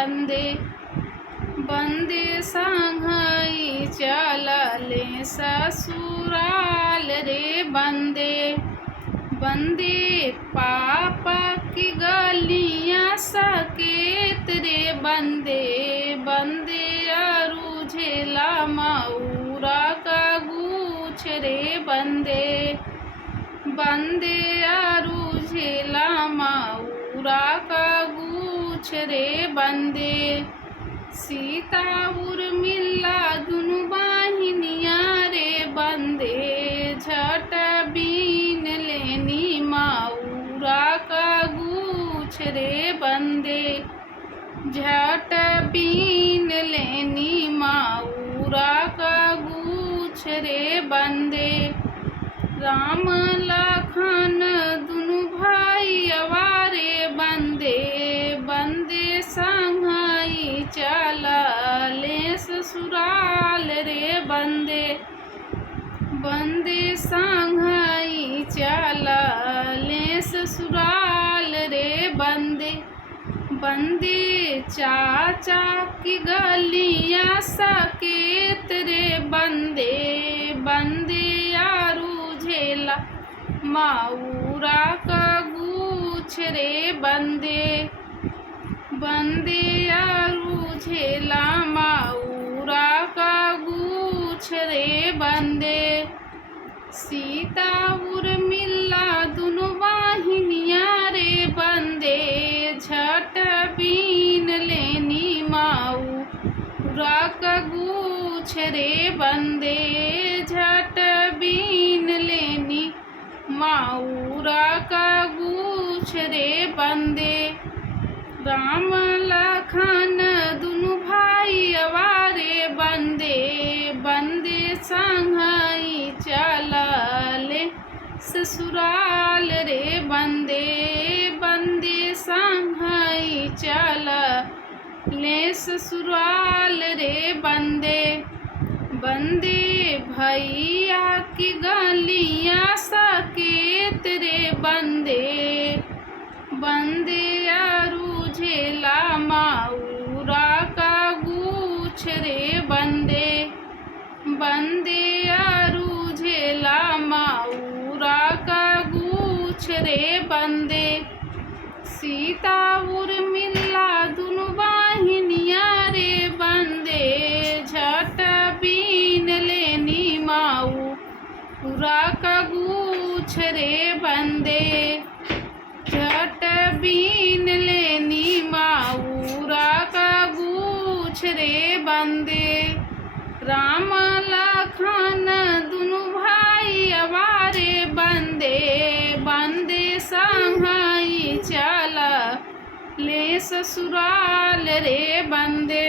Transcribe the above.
बंदे बंदे संघई चलले ससुराल रे बंदे बंदे पापा की गलियां सकेत रे बंदे बंदे अरुझेला मऊरा का गूछ रे बंदे बंदे अरुझेला मऊरा का गूछ रे बंदे सीता उर्मिला दुनु बाहिनिया रे बंदे झट बीन लेनी मऊरा का गूछ रे बंदे झट बीन लेनी मऊरा का गूछ रे बंदे राम लखन दुनु भाई अवारे बंदे बंदे संघई चलले ससुराल रे बंदे बंदे संघई चलले ससुराल रे बंदे बंदे चाचा की गलियां सकेत रे बंदे बंदे अरुझेला मऊरा का गूछ रे बंदे बंदे अरुझेला मऊरा का गूछ रे बंदे सीता उर्मिला दुनु वाहिनिया रे बंदे झट बीन लेनी मऊरा का गूछ रे बंदे झट बीन लेनी मऊरा का गूछ रे बंदे राम लखन दुनु भाई अवारे बंदे बंदे संघई चलले ससुराल रे बंदे बंदे संघई चलले ससुराल रे बंदे बंदे भैया की गलियां सकेत रे बंदे बंदे अरुझेला मऊरा का गूछ रे बंदे बंदे अरुझेला मऊरा का गूछ रे बंदे सीता उर्मिला दुनु वाहिनिया रे बंदे झट बीन लेनी मऊरा का गूछ रे बंदे झट बीन लेनी मऊरा का गूछ रे बंदे राम लखन दुनु भाई अवारे बंदे बंदे संघई चलले ससुराल रे बंदे